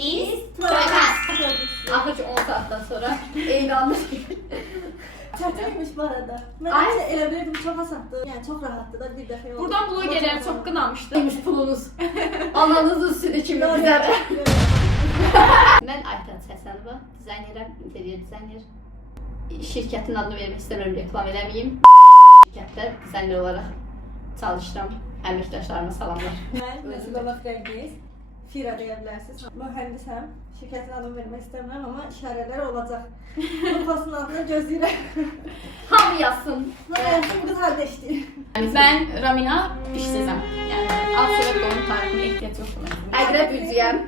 is podcast. Axır ki 10 saatdən sonra elanmış gibi. Çətinmiş bu arada. Mən Ay. isə elə bilirdim çox asandır. Yəni çox rahatdır da bir dəfə oldu. Buradan blogerləri çox qınamışdı. Neymiş pulunuz? Ananızın sütü kimi bizədir. Mən Aytən Səsənova, dizaynerəm, interior dizayner. Şirkətin adını vermək istəmirəm, reklam eləməyim. Şirkətdə dizayner olaraq çalışıram. Əməkdaşlarıma salamlar. Mən Məsəlova Firəngiz, Fira deyə bilərsiniz. Mühəndisəm. Şirkətin adını vermək istəmirəm, amma işarələr olacaq. Bu postun altına gözləyirəm. Hamı yazsın. Bu qız harda işləyir? Mən Ramina işsizəm. Yəni az sürət onun tarixinə ehtiyac yoxdur. Əqrəb üzüyəm.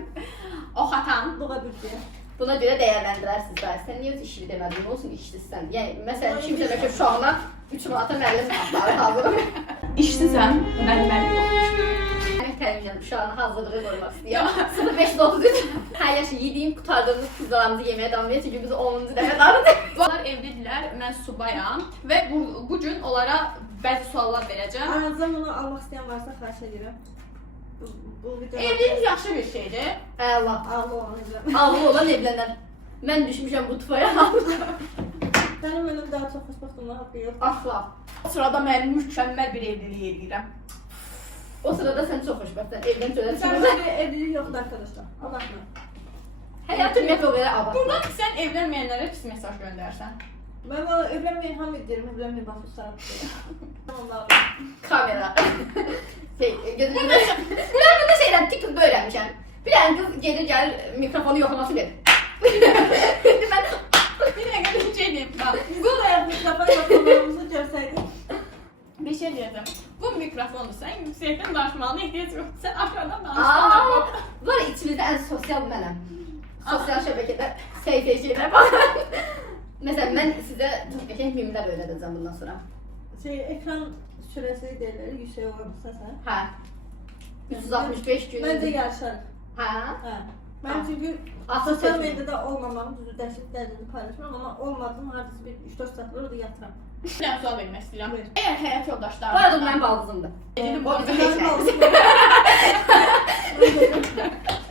Oxatan. Buğa bürcüyə. Buna görə dəyərləndirərsiniz daha. Sən niyə öz işini demədin? Nə olsun işsizsən? Yəni məsələn kimsə bəlkə uşağına 3 manata müəllim vaxtları hazırlayır. İşsizəm, müəlliməm yox. Əmək tələbinə uşağına hazırlığı qoymaq istəyirəm. 05-33. Hər yaşı yediyim, qutardığımız pizzalarımızı yeməyə davam edir. Çünki biz 10-cu dəfə darıdıq. Bunlar evlidirlər, mən subayam və bu gün onlara bəzi suallar verəcəm. Aranızdan bunu almaq istəyən varsa xahiş edirəm. Bu video Evlilik yaxşı bir şeydir. Allah. ağlı olan üzrə. Ağlı olan evlənər. Mən düşmüşəm bu tufaya. Sənin mənim daha çox xoşbəxtliyə haqqı yox. Asla. O sırada mən mükəmməl bir evlilik edirəm. O sırada sən çox xoşbəxtsən. Evdən Sənin çölə bir evlilik yoxdur arkadaşlar. Allah'ım. Həyatım yox o qədər abad. Buradan sən evlənməyənlərə pis mesaj göndərsən. Ben valla evlenmeyi ham ederim, evlenmeyi bakıp sarıp Tamam Kamera. Gözümdə burada şeydən TikTok'da öyrənmişəm. Bir dənə qız gelir gəlir mikrofonu yoxlaması verir. Mən Bir dəqiqə bir şey deyim. Bax, Biz de mikrofon yapmalarımızı görseydik. bir şey deyəcəm. Bu mikrofonu sən yüksəkdən danışmağına ehtiyac yoxdur. Sən aşağıdan danışmağa. var ya, içimizdə ən sosial mənəm. Sosial şəbəkədə şeylər var. Məsələn, mən sizə erkək mimlər öyrədəcəm bundan sonra. Ekran süresi derler, yüksek olursa sen. Hə. 365 gün. Bence yarışarız. Hə. Ha. Ben çünkü Asıl sosyal seçim. medyada olmamam, düzü dəhşət derecede paylaşmam ama olmadım hardası bir 3-4 saat orada yatıram. Bir dənə sual vermək istəyirəm. Buyur. Əgər həyat Bu yoldaşlarınız arada bu mənim baldızımdır. Dedim, O bizim heç Ben nədir.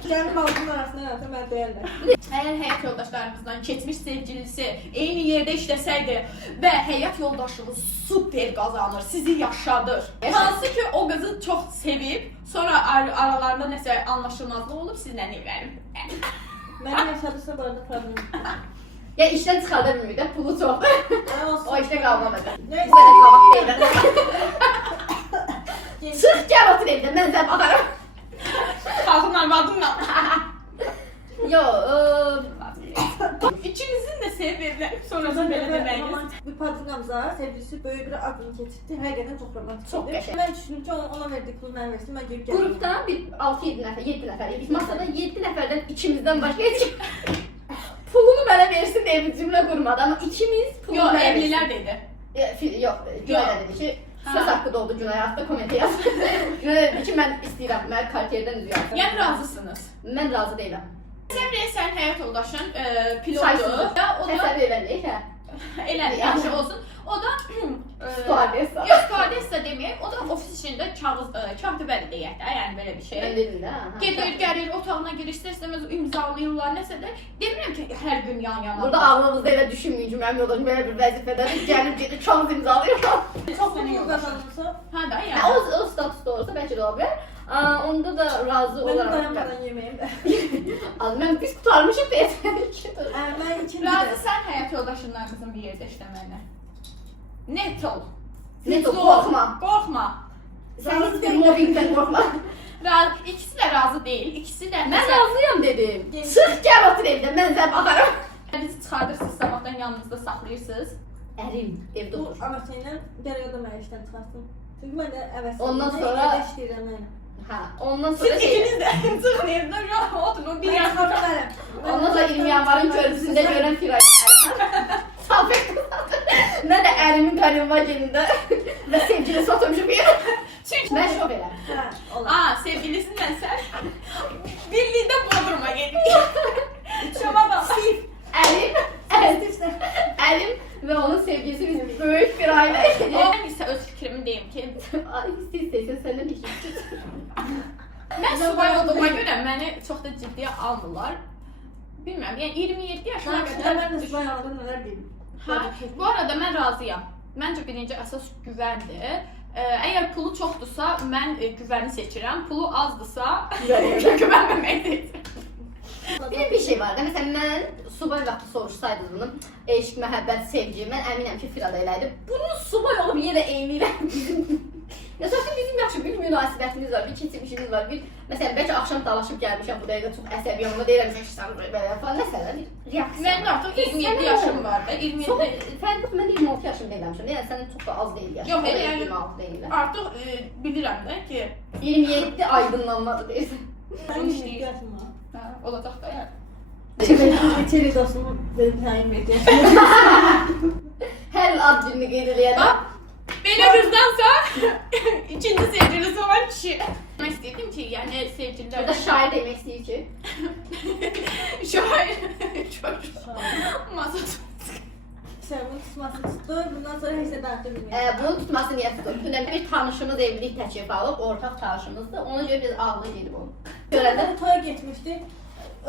Benim balkon arasında yatıram, ben değerler. Əgər həyat yoldaşlarınızdan keçmiş sevgilisi eyni yerdə işləsəydi və həyat yoldaşınız super qazanır, sizi yaşadır. Hansı ki o qızı çox sevib, sonra aralarında nəsə anlaşılmazlıq olub sizlə evlənib. Benim yaşadısa bu arada problem yok. Ya işdən çıxarda bilmir də, pulu çox. O işdə qalmamadı. Neyse. Bizə də qalmaq deyil. Çıx gəl otur evdə, mən sənə baxaram. Qalxın arvadınla. Yo, İkinizin də sevib evlənib, sonra da belə deməyiniz. Bir padrinamıza sevgilisi böyle bir adını getirdi. Hakikaten çok romantik. Çok qəşəng. Ben düşündüm ki ona verdik pulu ben versin. Ben gelip geldim. qrupda bir 6-7 nəfər, 7 nəfər idik. Masada 7 nəfərdən ikimizdən başqa heç kim pulunu mənə versin deyə bir cümlə qurmadı. Amma ikimiz pulunu Yox, mənə evlilər versin. dedi. Yox, Günay da dedi ki, söz haqqı doğdu Günay haqqda komentə yaz. Günay dedi ki, mən istəyirəm, mən kartiyerdən üzü yazdım. Yəni razısınız. Mən razı deyiləm. Səmrəyə sən həyat yoldaşın pilotdur. Saysızdır. Ya o da Təsəvvür eləməyək, hə? elədi, yaxşı olsun. O da Stüardessa. yox, stüardessa deməyək, o da ofis içində kağıtıbəli deyək də, yəni belə bir şey. Mən dedim də. Gedir, gəlir, otağına girir, istər-istəməz imzalayırlar, nəsə də. Demirəm ki, hər gün yan-yana. Burada ağlımızda elə düşünməyin ki, mənim yoldaşım belə bir vəzifədədir. Gəlib gedir, kağız imzalıyor. Çok pul kazanırsa Hə də, Hə, yəni. o statusda olsa bəlkə də ola bilər. Onda da razı benim olaraq. dayanmadan yemeğim. Mən biz qurtarmışıq deyəsən. Ben ikinci de. Razısan həyat yoldaşından qızın bir yerdə işləməyinə. Net ol. Net ol, Güclü qorxma. Qorxma. Sən heç bir mobbingdən qorxma. İkisi də razı deyil, ikisi də Mən razıyam dedim. Çıx gəl otur evdə, mən sənə baxaram. bizi çıxardırsınız, sabahdan yanınızda saxlayırsınız. Ərim evdə Bu otur. anasıyla deriyada mən işten çıkarttım. Çünkü ben de evet. Ondan sonra- işleyeceğim yani. Hə, ondan Siz sonra şey. ikiniz də çıxın evdən, yox, oturun, bir Ben yana. çıkartırım. Ondan sonra 20 yanvarın körpüsündə görən Firay. Sabit. Mən də ərimin konvoyunda və sevgilisi oturmuşum bir yerə. Çünki Mən şok eləm. Ha, olur. Sevgilisindən sən birlikdə Bodruma gedik. Şoma bax. Ərim və onun sevgilisi biz böyük bir ailə. Mən isə öz fikrimi deyim ki, İstəyirsən səndən işin. Mən subay olduğuma görə məni çox da ciddiyə almırlar. Bilmirəm, yəni 27 yaşına qədər Mən də subay olanda nələr deyim. Hə, bu arada mən razıyam. Məncə birinci əsas güvəndir. Əgər pulu çoxdursa, mən güvəni seçirəm. Pulu azdırsa, güvənməməkdir. Bir şey var da, məsələn mən subay vaxtı soruşsaydınız bunu, eşq, məhəbbət, sevgi, mən əminəm ki, Firada elədi. Bunun subay olub yenə eynirəm bizim. Ya sonuçta bizim yaxşı bir münasibətimiz var, bir keçmişimiz var, bir məsələn bəlkə axşam dalaşıb gəlmişəm bu dəqiqə çox əsəbiyəm, amma deyirəm ki, sən belə falan, məsələn, reaksiya. Mənim artıq 27 yaşım var da, 27. Fərqi yox, mən 26 yaşımda evlənmişəm, yəni sənin çox da az deyil yaşın. Yox, O da yəni 26 deyil. Artıq bilirəm də ki, 27 aydınlanmadı deyirsən. Mən 27 yaşım var. hə, olacaq da yəni. İçeri dostumu benim təyin verdi. Hər il ad gününü qeyd eləyəndə. Bax, belə qızdansa, ikinci sevgilisi olan kişi. Mən istəyirdim ki, yəni sevgililər... Burada şair demək istəyir ki. Şair. Çok masa Şərmin tutmasını tutdu. Bundan sonra heç nə danışa bilməyəm. Bunu tutması niyə tutub? Dünən bir tanışımız evlilik təklif alıb, ortaq tanışımızdır. Ona görə biz ağlı gedib onu. Görəndə Toya getmişdi.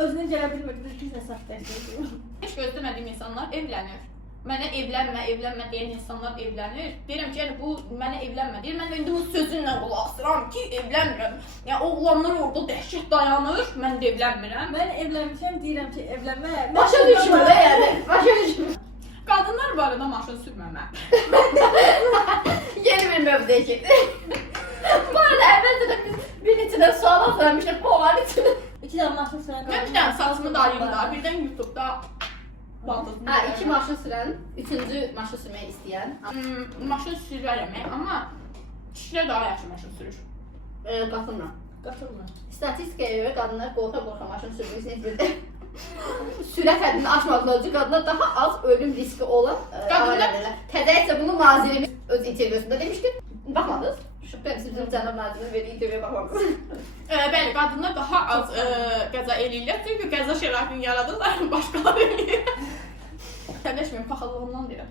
Özünə gələ bilmirdi. Biz bizlə saxtaşdırdı. heç gözləmədiyim insanlar evlənir. Mənə evlənmə deyən insanlar evlənir. Deyirəm ki, yəni bu mənə evlənmə deyir. Mən indi bu sözünlə qulaq asıram ki, evlənmirəm. Yəni oğlanlar orada dəhşət dayanır, mən də evlənmirəm. Mən evlənmişəm, deyirəm ki, evlənmə. başa düşmür də yəni. Başa düşmür. Qadınlar barədə maşın sürməmə. Yeni bir mövzuya getdik. Bu arada əvvəlcə də biz bir neçədən sual hazırlamışıq bu onların içində. 2 dənə maşın sürən Mən bir dənə saçımı dayayım da, birdən YouTube'da baldızını. Hə, 2 maşın sürən, 3-cü maşın sürmək istəyən. Maşın sürərəm, amma kişilər daha yaxşı maşın sürür. Qatınla. Qatılmır. Statistikaya görə qadınlar qorxa-qorxa maşın sürməsini izlədi. Sürət həddini aşmadan öncə qadınlar daha az ölüm riski olan ailələrlə. Tədəyisə bunu nazirimiz öz intervyusunda demişdi. Baxmadınız? Şübhəm bizim cənab nazirin verdiyi intervyuya baxmadınız. Bəli, qadınlar daha az qəza eləyirlər, çünki qəza şəraitini yaradırlar, başqaları eləyir. Təbləşməyin, paxallığımdan deyirəm.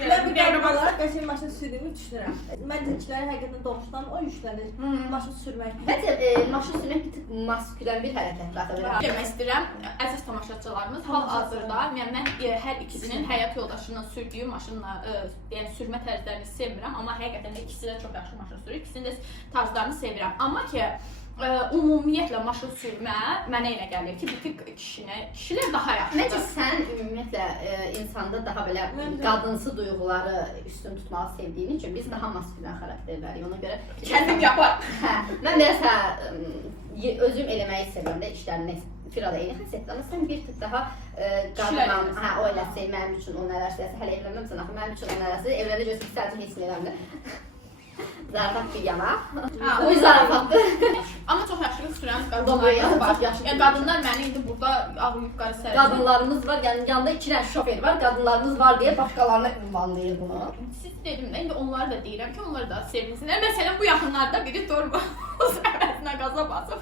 Mən bu qəhrəmanlara qəşəng maşın sürdüyümü düşünürəm. Məncəkiləri həqiqətən doğuşdan o yüklənir. Maşın sürmək. Məncə maşın sürmək bir tık maskülen bir hərəkətdir axı. Demək istəyirəm, əziz tamaşaçılarımız, hal-hazırda mən hər ikisinin həyat yoldaşının sürdüyü maşınla, yəni sürmə tərzlərini sevmirəm, amma həqiqətən də ikisi də çox yaxşı maşın sürür. İkisinin də tarzlarını sevirəm. Amma ki, ümumiyyətlə maşın sürmə mənə elə gəlir ki, bir tık kişilər daha yaxşıdır. Məncə sən ümumiyyətlə insanda daha belə qadınsı duyğuları üstün tutmağı sevdiyin üçün biz daha maskülen xarakterlərik. Ona görə Kəndim yapar. Hə, mən deyəsə özüm eləməyi sevirəm də işlərini. Firada eyni xəsiyyətdir, amma sən bir tık daha qadınam, hə, o eləsi, mənim üçün o nələrsə, hələ evlənməmsən axı, mənim üçün o nələrsə, evləndə görsə ki, sənəcə heç nə eləmdir. Zarafat bir yana. Bu zarafatdır. Amma çox yaxşılıq sürən qadınlar var. Yəni qadınlar məni indi burada ağ yuxarı sərəcək. Qadınlarımız var, yəni yanında 2 dənə şofer var, qadınlarımız var deyə başqalarına ünvanlayır bunu. Siz dedim də, indi onları da deyirəm ki, onları da sevinsinlər. Məsələn, bu yaxınlarda biri torba əvəzinə qaza basıb,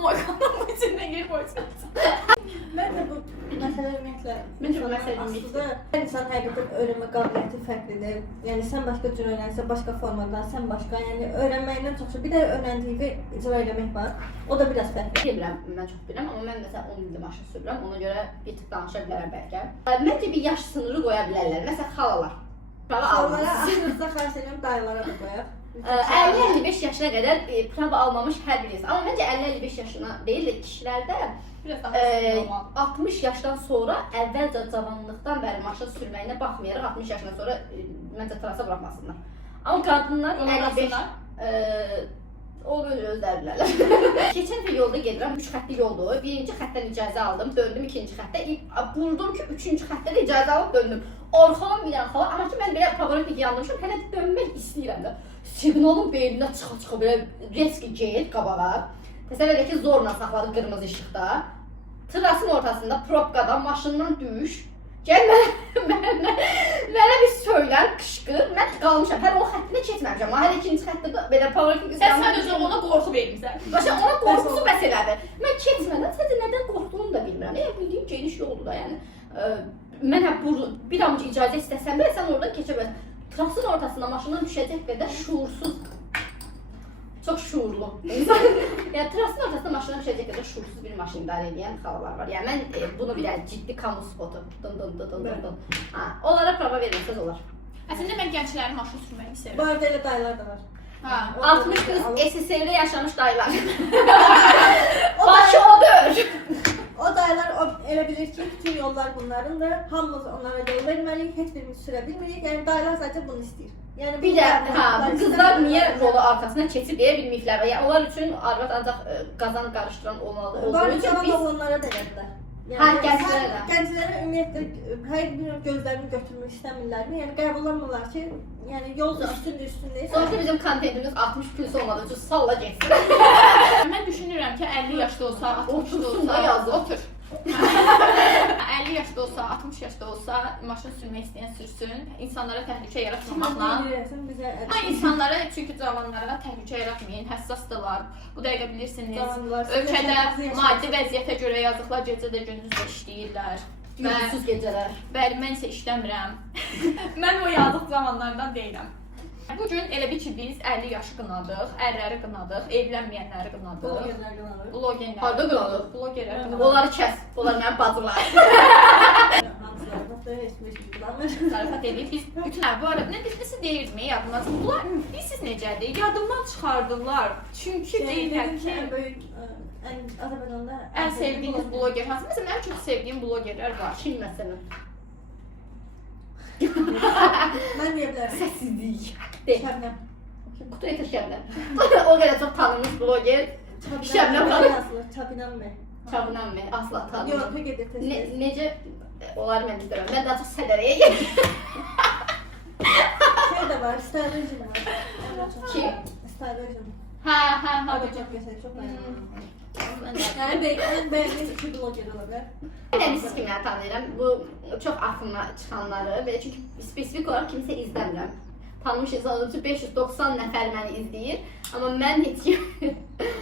moykanın bu içində yer qoysun. Məncə bu məsələ ümumiyyətlə Məncə bu məsələ ümumiyyətlə. Hər insan həqiqətən öyrənmə qabiliyyəti fərqlidir. Yəni sən başqa cür öyrənirsən, başqa formada, sən başqa, yəni öyrənməkdən çox bir də öyrəndiyini icra etmək var. O da biraz fərqli. Bilmirəm, mən çox bilirəm, amma mən məsələn 10 ildir maşın sürürəm, ona görə bir tık danışa bilərəm bəlkə. Məncə bir yaş sınırı qoya bilərlər, məsələn xalalar. Xalalara, sizə xahiş edirəm, dayılara da qoyaq. 50-55 yaşına qədər prava almamış hər bir insan. Amma məncə 50-55 yaşına deyil də kişilərdə 60 yaşdan sonra əvvəlcə cavanlıqdan bəri maşın sürməyinə baxmayaraq 60 yaşından sonra məncə trasa buraxmasınlar. Amma qadınlar 55 onu özləri bilərlər. Keçən bir yolda gedirəm, 3 xəttli yoldur. Birinci xəttdən icazə aldım, döndüm ikinci xəttə. Buldum ki, üçüncü xəttə də icazə alıb döndüm. Orxalam bir dənə xala, amma ki mən belə favoritlik yanmışım, hələ dönmək istəyirəm də. Siqnalın beyninə çıxa-çıxa belə reski geyir qabağa. Təsəvvür elə ki, zorla saxladı qırmızı işıqda. Trasın ortasında probkadan maşından düş. Gəl mənə bir söylən, qışqır. Mən qalmışam, hələ o xəttinə keçməmişəm. Hələ ikinci xəttdə də belə favoritlik Sən sadəcə ona qorxu vermirsən. Başa ona qorxusu məsələdir. Mən keçmədən sadəcə nədən qorxduğumu da bilmirəm. Bildiyim geniş yoldur da, yəni. Mən bir amca icazə istəsəm belə sən oradan keçə bilərsən. Trasın ortasında maşından düşəcək qədər şuursuz, çox şuurlu insan. Yəni tras maşın idarə edən xalalar var. Yəni mən bunu bir dənə ciddi kamu spotu. Dın dın dın dın dın. Ha, onlara prova verməsəz olar. Əslində mən gənclərin maşın sürməyini Bu sevirəm. arada elə dayılar da var. Ha. 60 gün SSR-də yaşamış dayılar. Başı odur. O dayılar elə bilir ki, bütün yollar bunların da hamımız onlara yol verməliyik, heç birimiz sürə bilmirik. Yəni dayılar sadəcə bunu istəyir. Yəni Bir də bu qızlar niyə rolu arkasına keçib deyə bilməyiblər. Yəni onlar üçün arvad ancaq qazan qarışdıran olmalı olduğu Var üçün cavan biz oğlanlara da elədilər. Ha, gənclərə də. Gənclərə ümumiyyətlə hər bir gözlərini götürmək istəmirlərmi? Yəni qəbullanmırlar ki, yəni yol üstündür. sonuçta bizim kontentimiz 60 plus olmadığı üçün salla getsin. Mən düşünürəm ki, 50 yaşda olsa, 60 yaşda Otursun da olsa, yazın. otur. 50 yaşda olsa, 60 yaşda olsa, maşın sürmək istəyən sürsün, insanlara təhlükə yaratmamaqla. Ha, insanlara, çünki cavanlara təhlükə yaratmayın, həssasdırlar. Bu dəqiqə bilirsiniz, Cavanlar, ölkədə yaşasın. maddi vəziyyətə görə yazıqlar gecə də gündüz də işləyirlər. Yuxusuz gecələr. Bəli, mən isə işləmirəm. Mən o yazıq zamanlardan deyiləm. Bugün elə bir ki, biz 50 yaşı qınadıq, ərləri qınadıq, evlənməyənləri qınadıq. Blogerlər. Harda qınadıq? Blogerlər qınadıq. Onları kəs. Onlar mənim bacılar. Zarafat edib biz bütün bu arada nəsə deyirdim yadımdan. Bunlar bilirsiniz necədir? Yadımdan çıxardılar. Çünki deyirlər ki, Azərbaycanda ən sevdiyiniz bloger hansı? Məsələn, mənim çox sevdiyim blogerlər var. Kim məsələn? Mən deyə bilərəm. Səssizlik. De. Şəbnəm. Qutu etir Şəbnəm. O qədər çox tanınmış bloger. Şəbnəm xanım. yazılır. Çabinan bəy. Çabınan mı? Asla Yox, tanımıyorum. pek edir tez. Necə onları mən bildirəm. Mən daha çox sədərəyə gedirəm. Şey də var, Stylizm var. Kim? Stylizm. Hə, O da hə. çox qəşəng, çox bəyənirəm. Mən Yəni ən bəyəndiğim iki bloger ola bilər. siz kimləri tanıyıram? Bu çox axına çıxanları və çünki spesifik olaraq kimsə izləmirəm. Tanımış insanlar üçün 590 nəfər məni izləyir. Amma mən heç kim...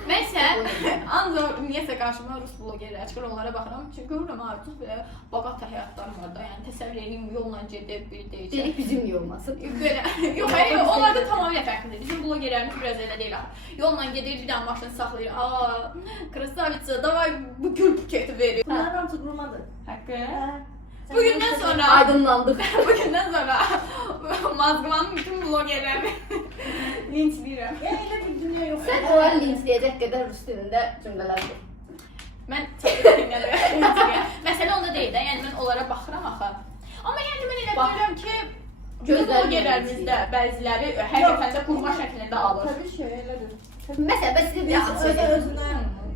Mən isə ancaq ümumiyyətlə qarşıma rus blogerlər çıxır, onlara baxıram. Çünki görürəm artıq belə baqat həyatları var da, yəni təsəvvür edin yolla gedir, bir deyəcək. Dedik bizim olmasın. Belə, yox, hayır, onlar da tamamilə fərqlidir. Bizim blogerlərimiz biraz elə deyil. Yolla gedir, bir dənə maşını saxlayır. Aa, krasavitsa, davay bu gül buketi verir. Bunların hamısı qurmadır. Haqqı. Hə. Bugündən sonra, Aydınlandıq. bugündən sonra Mazgımanın bütün blogerlərini linçləyirəm. Yəni elə bir dünya yox. Sən onları linçləyəcək qədər rus dilində cümlələr kur. Mən çəkinirəm. Məsələ onda deyil də, yəni mən onlara baxıram axı. Amma yəni mən elə bilirəm ki, bizim blogerlərimizdə bəziləri həqiqətən də qurma şəklində alır. Təbii ki, elədir. Məsələn, mən sizə bir Biz söz deyim. özünə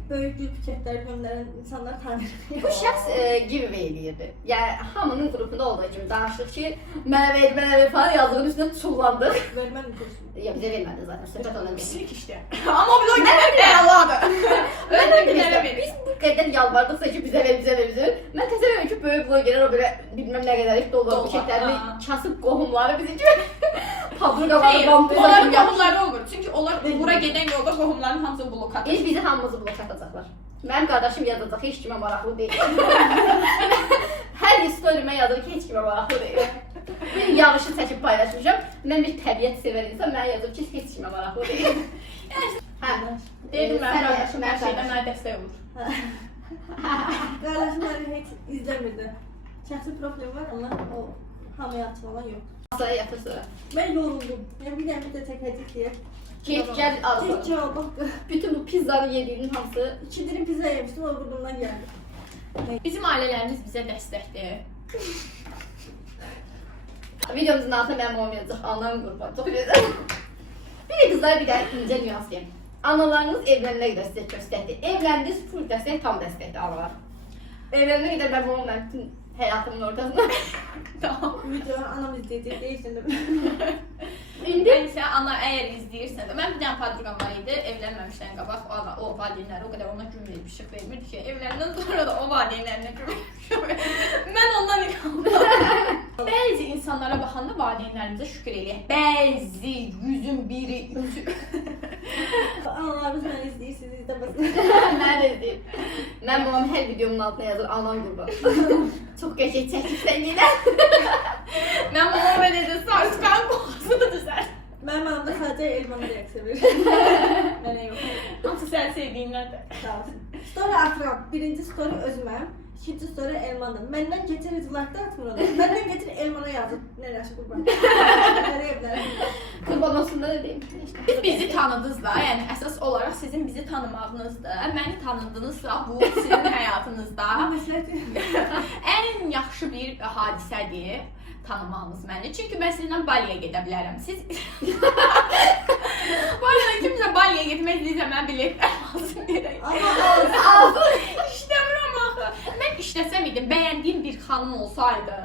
böyük gül buketləri göndərən insanlar tanıyırıq. Bu şəxs giveaway eləyirdi. Yəni hamının qrupunda olduğu kimi danışdıq ki, mənə ver falan yazdığın üstünə çullandıq. Vermən mütəşəm. Ya bizə vermədi zaten, söhbət ondan deyil. Pislik işdə. Amma blogerlər bəladır. Biz bu qədər yalvardıqsa ki, bizə ver. Mən təsəvvür ki, böyük blogerlər o belə bilməm nə qədər dollar buketlərini kasıb qohumları bizim kimi padruqaları Hayır, onların qohumları olmur. Çünki onlar bura gedən yolda qohumların hamısını blok atır. Bizi hamımızı blok atacaqlar. Mənim qardaşım yazacaq, heç kimə maraqlı deyil. Hər story'mə yazır ki, heç kimə maraqlı deyil. Bir yağışı çəkib paylaşmışam. Mən bir təbiət sevər insan, mənə yazır ki, heç kimə maraqlı deyil. Hə, Deyirdim mən sən qardaşım hər şeydə qardaşım. mənə dəstək olur. Qardaşımları heç izləmirdi. Şəxsi problem var, amma o hamıya açıq olan yox. Masaya yatır sonra. Mən yoruldum. Yəni bir dənə də çəkəcək deyə. Keyf gəl al. Tek cavab bax. Bütün bu pizzanı yediyinin hamısı 2 dilim pizza yemişdim, o burnumdan gəldi. Bizim ailələrimiz bizə dəstəkdir. videomuzun altına mənim olmayacaq. Anam qurban. Çox gözəl. Bir də qızlar bir də incə nüans deyim. Analarınız evlənənə qədər sizə göstərdi. Evləndiniz, full dəstək, tam dəstəkdir analar. Evlənənə qədər mən bunu mən bütün həyatımın ortasında. Tamam. Video anam izləyəcək deyirsən. İndi Mən isə ana əgər izləyirsən də, mən bir dənə padruqam var idi, evlənməmişdən qabaq o valideynləri o qədər ona gün verib işıq vermirdi ki, evləndən sonra da o valideynlərinə gün verib. Mən ondan inanmıyorum. Bəzi insanlara baxanda valideynlərimizə şükür eləyək. Bəzi, yüzün biri, üçü. Analarımız məni izləyir, siz izləməsin. mən də deyim. Mən babam hər videomun altına yazır, anan qurban. Çox qəşəng çəkibsən yenə. Mən babam belə də sarsqan qoxusunu düzər. Mənim anamda sadəcə elmanı reaksiya verir. Mənə yox. Hamısı sən sevdiyinlərdir. Sağ ol. Story atıram. Birinci story özümə. İkinci story Elmanım. Məndən keçir izlakda atmıram. Məndən keçir Elmana yazıb. Neresi qurban? Nereye bilərəm? Qurban olsun da deyim. Siz bizi tanıdınız da, yəni əsas olaraq sizin bizi tanımağınızdır. Məni tanıdınızsa bu sizin həyatınızda ən yaxşı bir hadisədir tanımağınız məni. Çünki mən sizinlə Baliyə gedə bilərəm. Siz bu arada kimsə Baliyə getmək istəyirsə mən biletlər alsın deyirəm. İşləmirəm axı. Mən işləsəm idim, bəyəndiyim bir xanım olsaydı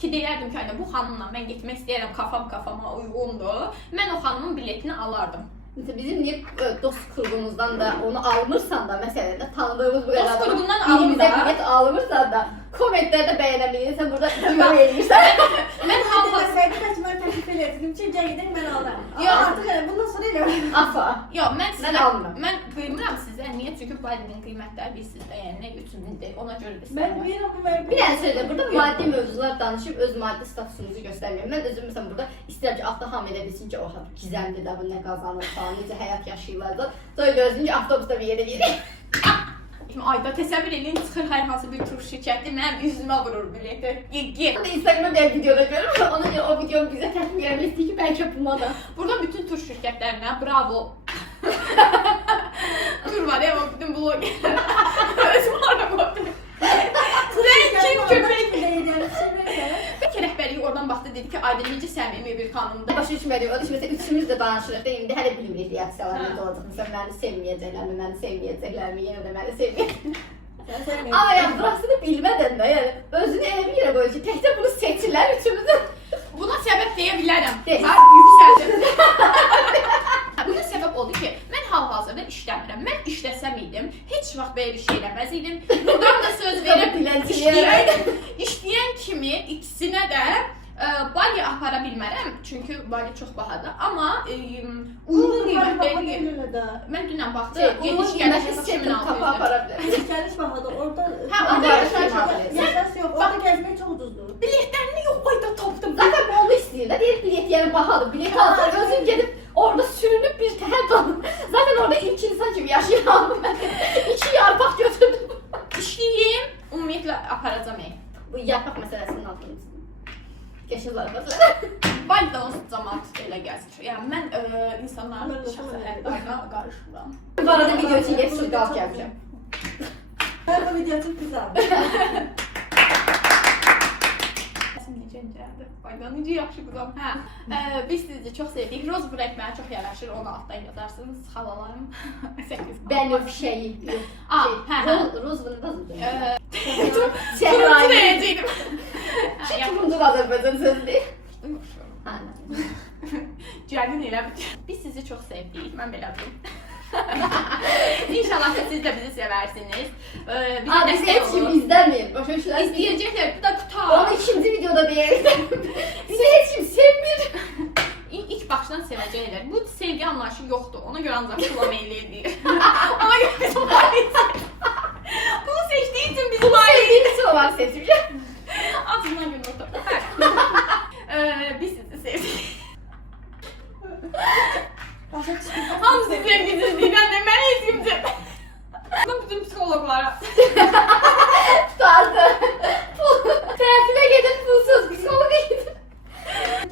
ki deyərdim ki, bu xanımla mən getmək istəyirəm, kafama uyğundur. Mən o xanımın biletini alardım. Bizim niye dost kurgumuzdan da onu almırsan da mesela tanıdığımız bu Dost kurgundan birimize alın da. bilet almırsan da komentlerde beğenebilirsen burada güven verirsen. Mən hamı Deseydi belki mən təklif edirdim ki, gəl gedək mən alıram. Yox. Artıq bundan sonra elə. Asla. yox, mən Mən almıram. Mən qıymıram sizə. Niyə? Çünki Balinin qiymətləri bilirsiniz də, yəni nə üçündür. Ona görə də Mən istəmirəm. bir mən Bir dənə söyle burada maddi mövzular danışıb öz maddi statüsünüzü göstərmiyorum. Mən özüm məsələn burada istəyirəm ki, avtoham edə bilsin ki, o gizəmdir də bu nə qazanır falan, necə həyat yaşayırlar da. Sonra gözləyim ki, avtobusda bir yerə gedir. Şimdi ayda təsəvvür edin, çıxır hər hansı bir tur şirkəti mənim üzümə vurur bileti. Gel. Ben de Instagram'da bir videoda görürüm. Ona göre o videomu bize təklif eləmişdi ki, bəlkə buna da. Buradan bütün tur şirkətlərinə bravo. Tur var ya, o bütün blogerlər. Özüm ara qoydum. Sen kim köpək? Peki rəhbərliyi oradan baxdı, dedi ki, Ayda necə səmimi bir xanımdır. Başa düşmədiyim, o da mesela üçümüz de danışırıq da, indi hələ bilmirik reaksiyalar necə olacaq. Məsələn, məni sevməyəcəklərmi, yenə də məni sevməyəcəklər. Ama ya burasını bilmədən də, yəni özünü elə bir yerə qoyur ki, təkcə bunu seçirlər üçümüzü. Buna səbəb deyə bilərəm. Deyil. Har yüksəldim. Buna səbəb odur ki, mən hal-hazırda işləmirəm. Mən işləsəm idim, heç vaxt belə bir şey eləməz idim. Buradan da söz verib işləyən kimi ikisinə də Bali apara bilmərəm. Çünki Bali çox bahadır. Amma uyğun qiymətli. Mən dünən baxdım. Uyğun qiymətli seçim tapa apara bilər. Gəliş bahadır. Orada orada yaşas yox. Orada gəzmək çox ucuzdur. Biletlərini yox ayda tapdım. Zaten bolu istəyir də, deyir bilet yəni bahadır. Bilet alsan özün gedib orada sürünüb bir təhər qalır. Zaten orada ilk insan kimi yaşayıram mən. 2 yarpaq götürdüm. İşləyim, ümumiyyətlə aparacam. Bu yarpaq məsələsinin altında. Geçin zarafat. Balidə onsuz cəmaət elə gəzir. Yəni mən insanların şəxsi həyatlarına qarışmıram. Bu arada video için geç şurada gəlmişəm. Mən bu video üçün güzel. Necə incədir? Ayda necə yaxşı qızam. Hə. Biz sizi çox sevdik. Roz bu rəng mənə çox yaraşır. Onu altdan yazarsınız. Xalalarım 8. Bənövşəyi. Hə. Rozvını da zıdır. Turuncu Çehrai. deyəcəydim. Ki turuncu da Azərbaycan sözü. Gəlin elə bir. Biz sizi çox sevdik. Mən belə deyim. İnşallah siz də bizi sevərsiniz. Bizi heç kim izləmir. Başa düşürlər. İzləyəcəklər. Bu da qutar. Onu ikinci videoda deyək. Bizi heç kim sevmir. İlk başdan sevəcəklər. Bu sevgi anlayışı yoxdur. Ona görə ancaq Sulam eləyir. Ona görə biz bunu seçdiyi üçün biz Sevdiğimiz olan seçmişəm. Ağzından gün orta. Biz sizi sevdik. Hamısı sevgisiz değil. Ben de mən ezgimcim. Bütün psikologlara. Sardı. Tətile gedib pulsuz psikologa gidib.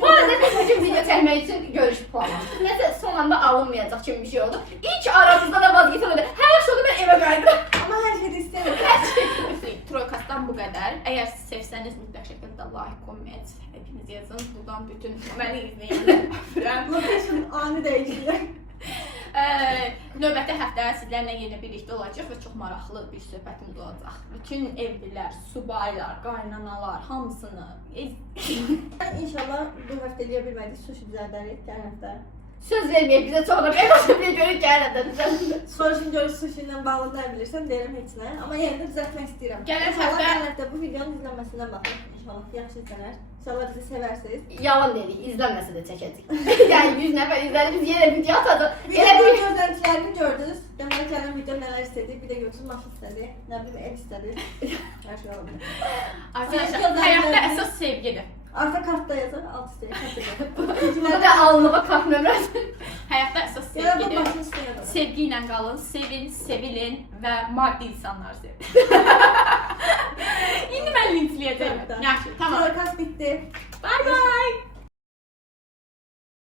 Bu arada biz bugün video çəkmək üçün görüş planlamışıq. Nəsə son anda alınmayacaq kimi bir şey oldu. İlk aramızda da vazgeçəmədi. Hər yaxşı oldu, mən evə qayıdıram. Ama her şeyi istemiyorum. Troykasdan bu qədər. Əgər sevsəniz mütləq şəkildə like, comment hepiniz yazın. Buradan bütün məni izləyənlər öpürəm. Location ani değişiyor. Növbəti həftə sizlərlə yenə birlikdə olacaq və çox maraqlı bir söhbətimiz olacaq. Bütün evlilər, subaylar, qaynanalar hamısını İnşallah bu hafta eləyə sushi düzəldərik gələn həftə. Söz verməyək bizə sonra bir başa görür gələn Sonra şimdi görüş sushi ilə bağlı nə bilirsən deyirəm heç nə. Amma yenə də düzəltmək istəyirəm. Gələn Gələn həftə bu videonun izlənməsindən baxın. İnşallah yaxşı izlənər. İnşallah bizi seversiniz. Yalan dedik, izlənməsə də çəkəcək. Yəni 100 nəfər izləyir, biz yenə video atacaq. Elə bir gözləntilərini gördünüz. Deməli gələn video nələr istədik, bir də görsün maşın istədik, nə bilim ev istədik. Hər şey oldu. Arkadaşlar həyatda əsas sevgidir. Arka kartda yazar, alt üstə yazar. Burada da alnıma kart nömrəsi. Həyatda əsas Ya da bu sevgidir. başın üstə yazar. Sevgi ilə qalın, sevin, sevilin və maddi insanlar sevin. İndi mən linkləyəcəm. Tamam. Yaxşı, tamam. Podcast bitti. Bye bye.